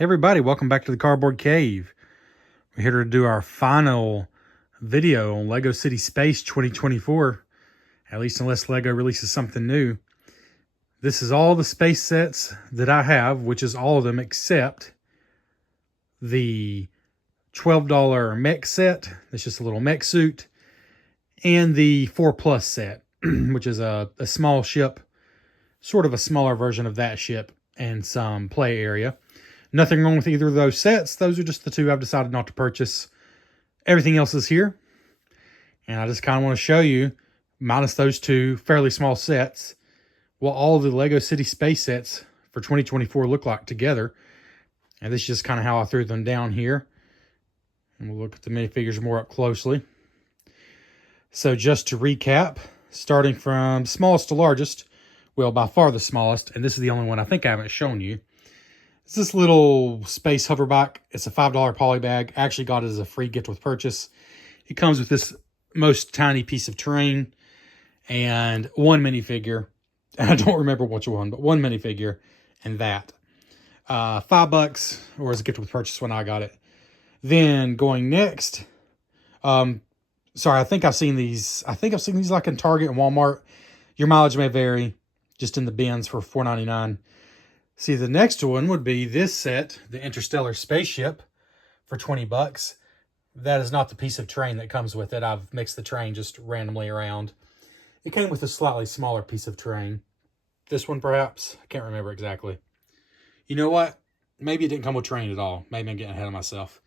Hey everybody, welcome back to the Cardboard Cave. We're here to do our final video on LEGO City Space 2024, at least unless LEGO releases something new. This is all the space sets that I have, which is all of them except the $12 mech set. It's just a little mech suit, and the 4+ set, which is a small ship, sort of a smaller version of that ship, and some play area. Nothing wrong with either of those sets. Those are just the two I've decided not to purchase. Everything else is here. And I just kind of want to show you, minus those two fairly small sets, what all the LEGO City Space sets for 2024 look like together. And this is just kind of how I threw them down here. And we'll look at the minifigures more up closely. So just to recap, starting from smallest to largest, well, by far the smallest, and this is the only one I think I haven't shown you. It's this little space hover bike. It's a $5 poly bag. I actually got it as a free gift with purchase. It comes with this most tiny piece of terrain and one minifigure. I don't remember which one, but one minifigure and that. $5 or as a gift with purchase when I got it. Then going next, sorry, I think I've seen these like in Target and Walmart. Your mileage may vary, just in the bins for $4.99. See, the next one would be this set, the Interstellar Spaceship, for $20. That is not the piece of terrain that comes with it. I've mixed the terrain just randomly around. It came with a slightly smaller piece of terrain. This one, perhaps? I can't remember exactly. You know what? Maybe it didn't come with terrain at all. Maybe I'm getting ahead of myself.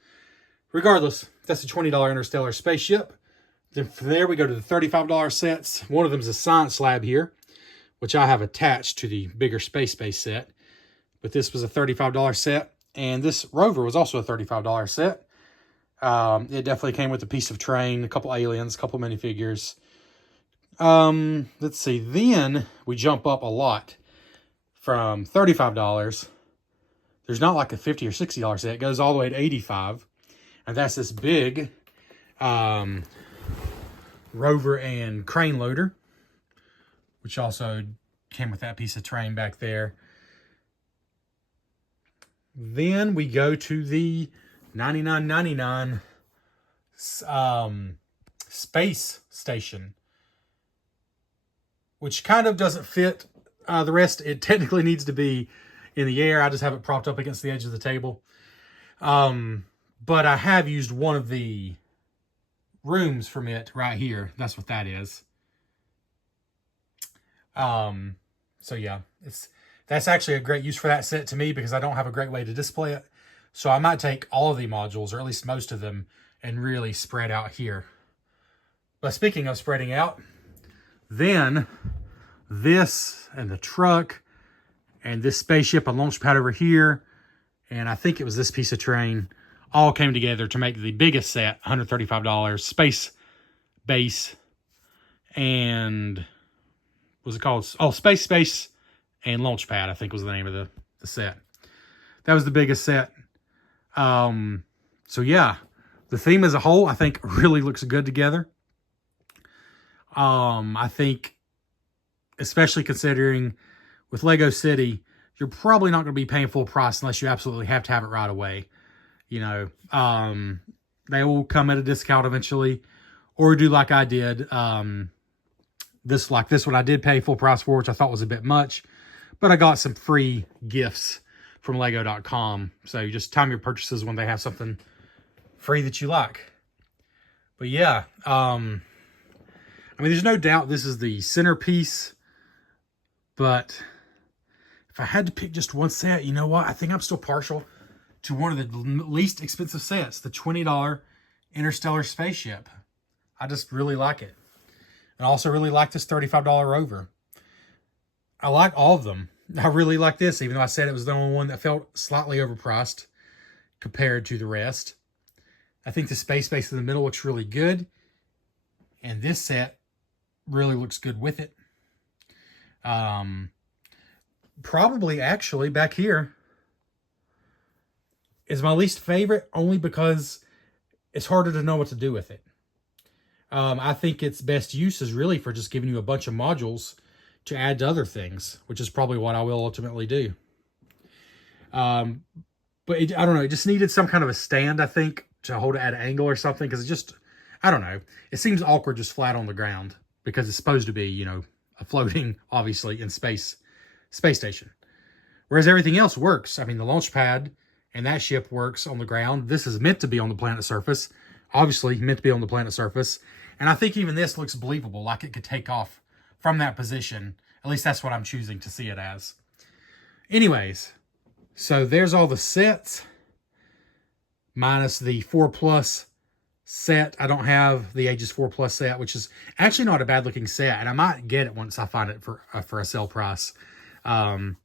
Regardless, that's a $20 Interstellar Spaceship. Then from there, we go to the $35 sets. One of them is a Science Lab here, which I have attached to the bigger Space set. But this was a $35 set, and this rover was also a $35 set. It definitely came with a piece of terrain, a couple aliens, a couple minifigures. Let's see. Then we jump up a lot from $35. There's not like a $50 or $60 set. It goes all the way to $85. And that's this big rover and crane loader, which also came with that piece of terrain back there. Then we go to the $99.99 space station, which kind of doesn't fit the rest. It technically needs to be in the air. I just have it propped up against the edge of the table. But I have used one of the rooms from it right here. That's what that is. So yeah, that's actually a great use for that set to me because I don't have a great way to display it. So I might take all of the modules, or at least most of them, and really spread out here. But speaking of spreading out, then this and the truck and this spaceship and launch pad over here, and I think it was this piece of terrain, all came together to make the biggest set, $135, space base, and what's it called? Oh, space and launch pad, I think was the name of the set. That was the biggest set. So yeah, the theme as a whole, I think really looks good together. I think, especially considering with LEGO City, you're probably not going to be paying full price unless you absolutely have to have it right away. You know, they will come at a discount eventually, or do like I did. This one I did pay full price for, which I thought was a bit much, but I got some free gifts from Lego.com. So you just time your purchases when they have something free that you like. But yeah, I mean, there's no doubt this is the centerpiece, but if I had to pick just one set, you know what? I think I'm still partial to one of the least expensive sets, the $20 Interstellar Spaceship. I just really like it. And I also really like this $35 rover. I like all of them. I really like this, even though I said it was the only one that felt slightly overpriced compared to the rest. I think the space base in the middle looks really good. And this set really looks good with it. Probably actually back here is my least favorite, only because it's harder to know what to do with it. I think its best use is really for just giving you a bunch of modules to add to other things, which is probably what I will ultimately do. But I don't know. It just needed some kind of a stand, I think, to hold it at an angle or something. Because it just, I don't know. It seems awkward just flat on the ground because it's supposed to be, you know, a floating, obviously, in space station. Whereas everything else works. I mean, the launch pad and that ship works on the ground. This is meant to be on the planet surface. Obviously, meant to be on the planet surface. And I think even this looks believable, like it could take off from that position. At least that's what I'm choosing to see it as. Anyways, so there's all the sets, minus the 4 Plus set. I don't have the Aegis 4 Plus set, which is actually not a bad looking set, and I might get it once I find it for a sale price. And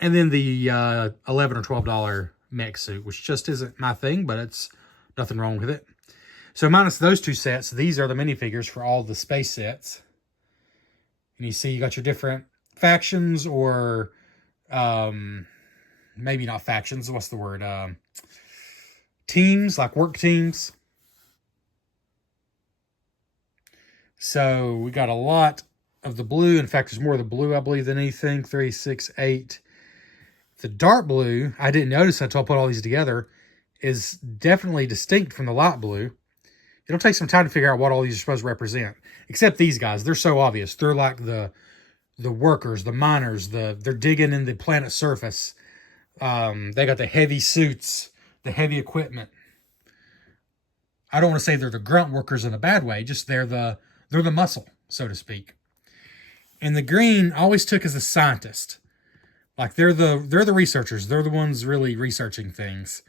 then the $11 or $12 mech suit, which just isn't my thing, but it's nothing wrong with it. So minus those two sets, these are the minifigures for all the space sets. And you see you got your different factions, or maybe not factions, what's the word? Teams, like work teams. So we got a lot of the blue. In fact, there's more of the blue, I believe, than anything. 3, 6, 8. The dark blue, I didn't notice until I put all these together, is definitely distinct from the light blue. It'll take some time to figure out what all these are supposed to represent. Except these guys. They're so obvious. They're like the workers, the miners, they're digging in the planet's surface. They got the heavy suits, the heavy equipment. I don't want to say they're the grunt workers in a bad way, just they're the muscle, so to speak. And the green I always took as a scientist. Like they're the researchers. They're the ones really researching things.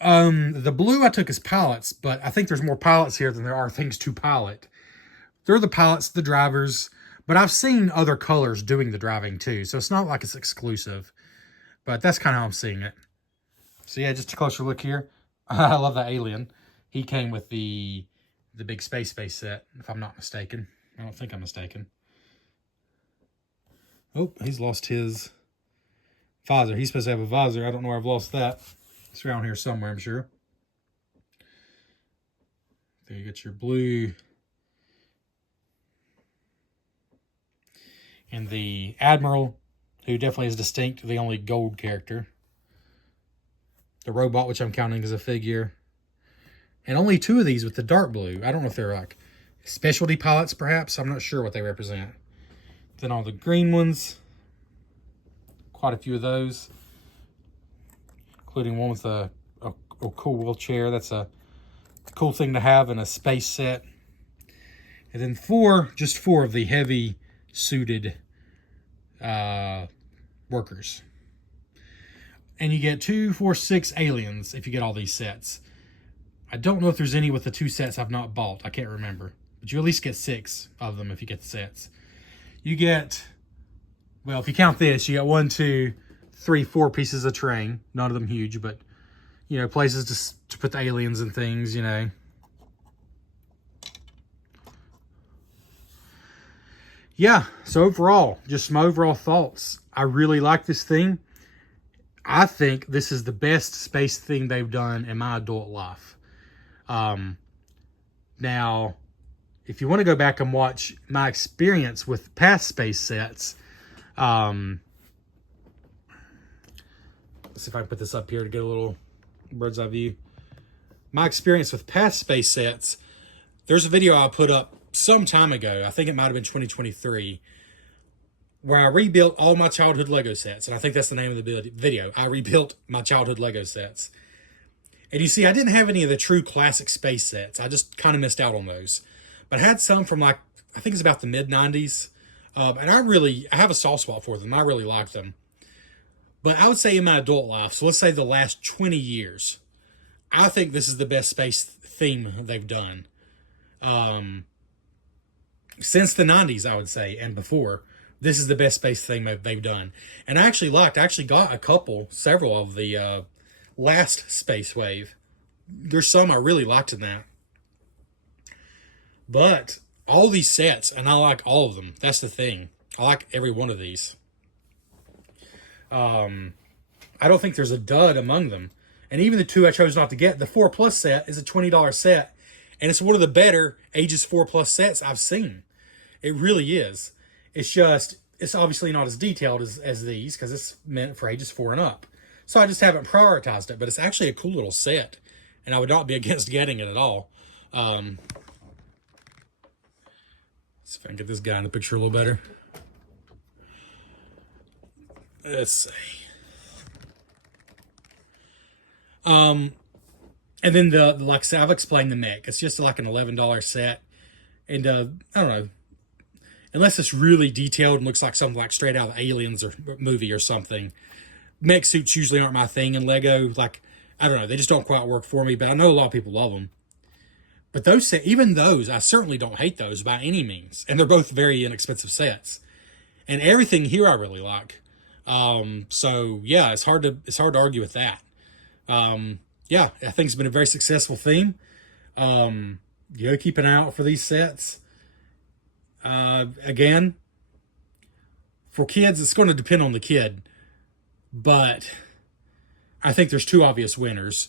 The blue I took as pilots, but I think there's more pilots here than there are things to pilot. They're the pilots, the drivers, but I've seen other colors doing the driving too, so it's not like it's exclusive. But that's kind of how I'm seeing it. So yeah, just a closer look here. I love that alien. He came with the big space set, if I'm not mistaken. I don't think I'm mistaken. Oh, he's lost his visor. He's supposed to have a visor. I don't know where I've lost that. It's around here somewhere, I'm sure. There you got your blue. And the Admiral, who definitely is distinct, the only gold character. The robot, which I'm counting as a figure. And only 2 of these with the dark blue. I don't know if they're like specialty pilots, perhaps. I'm not sure what they represent. Then all the green ones. Quite a few of those. Including one with a cool wheelchair. That's a cool thing to have in a space set. And then just four of the heavy suited workers. And you get 2, 4, 6 aliens if you get all these sets. I don't know if there's any with the 2 sets I've not bought. I can't remember. But you at least get 6 of them if you get the sets. You get, well, if you count this, you got 1, 2, 3, 4 pieces of terrain. None of them huge, but, you know, places to put the aliens and things, you know. Yeah, so overall, just my overall thoughts. I really like this thing. I think this is the best space thing they've done in my adult life. Now, if you want to go back and watch my experience with past space sets, let's see if I can put this up here to get a little bird's eye view. My experience with past space sets, there's a video I put up some time ago. I think it might have been 2023, where I rebuilt all my childhood Lego sets. And I think that's the name of the video. I rebuilt my childhood Lego sets. And you see, I didn't have any of the true classic space sets. I just kind of missed out on those. But I had some from, like, I think it's about the mid-90s. And I have a soft spot for them. I really like them. But I would say in my adult life, so let's say the last 20 years, I think this is the best space theme they've done. Since the 90s, I would say, and before. This is the best space thing they've done. And I actually got several of the last Space Wave. There's some I really liked in that. But all these sets, and I like all of them. That's the thing. I like every one of these. I don't think there's a dud among them. And even the 2 I chose not to get, the 4 Plus set is a $20 set. And it's one of the better Aegis 4 Plus sets I've seen. It really is. It's obviously not as detailed as these, because it's meant for Aegis 4 and up. So I just haven't prioritized it, but it's actually a cool little set, and I would not be against getting it at all. See if I can get this guy in the picture a little better. Let's see. And then like I said, I've explained the mech. It's just like an $11 set. And I don't know, unless it's really detailed and looks like something like straight out of Aliens or movie or something, mech suits usually aren't my thing in Lego. Like, I don't know, they just don't quite work for me, but I know a lot of people love them. But those, even those, I certainly don't hate those by any means. And they're both very inexpensive sets. And everything here I really like. So yeah, it's hard to argue with that. Yeah, I think it's been a very successful theme. You gotta keep an eye out for these sets. Again, for kids, it's going to depend on the kid, but I think there's two obvious winners.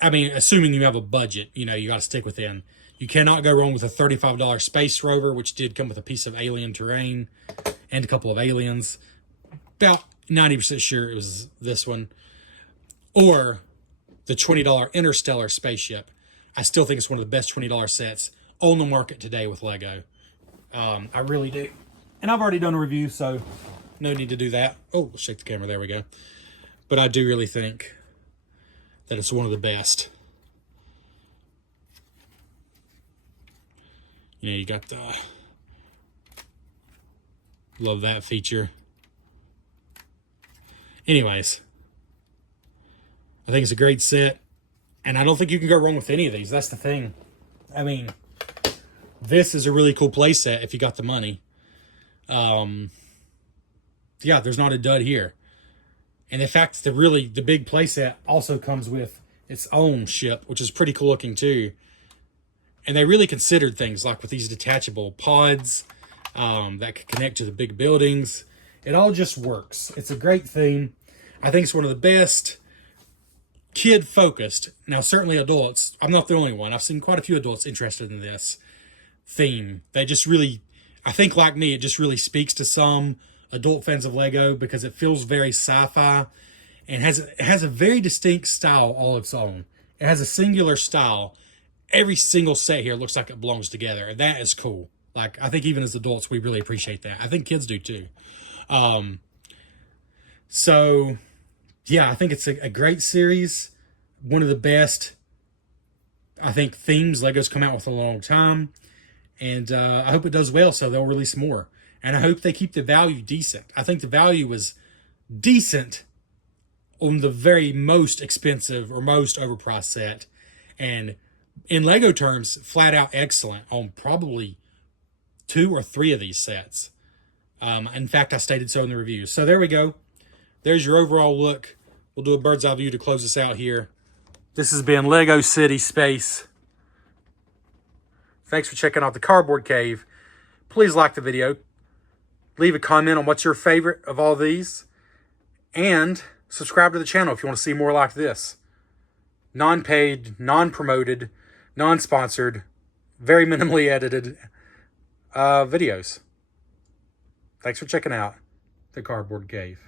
I mean, assuming you have a budget, you know, you got to stick within. You cannot go wrong with a $35 Space Rover, which did come with a piece of alien terrain and a couple of aliens. About 90% sure it was this one. Or the $20 Interstellar spaceship. I still think it's one of the best $20 sets on the market today with Lego. I really do. And I've already done a review, so no need to do that. Oh, let's shake the camera. There we go. But I do really think that it's one of the best. You know, you got the... Love that feature. Anyways, I think it's a great set. And I don't think you can go wrong with any of these. That's the thing. I mean, this is a really cool play set if you got the money. Yeah, there's not a dud here. And in fact, the big play set also comes with its own ship, which is pretty cool looking too. And they really considered things like with these detachable pods that could connect to the big buildings. It all just works. It's a great theme. I think it's one of the best kid-focused. Now, certainly adults. I'm not the only one. I've seen quite a few adults interested in this theme. They just really, I think like me, it just really speaks to some adult fans of Lego because it feels very sci-fi and it has a very distinct style all its own. It has a singular style. Every single set here looks like it belongs together, and that is cool. Like, I think even as adults, we really appreciate that. I think kids do too. So, yeah, I think it's a great series. One of the best, I think, themes Lego's come out with in a long time. And I hope it does well, so they'll release more. And I hope they keep the value decent. I think the value was decent on the very most expensive or most overpriced set. And in Lego terms, flat out excellent on probably 2 or 3 of these sets. In fact, I stated so in the review. So there we go. There's your overall look. We'll do a bird's eye view to close us out here. This has been Lego City Space. Thanks for checking out the Cardboard Cave. Please like the video. Leave a comment on what's your favorite of all these. And subscribe to the channel if you want to see more like this. Non-paid, non-promoted, non-sponsored, very minimally edited videos. Thanks for checking out the Cardboard Cave.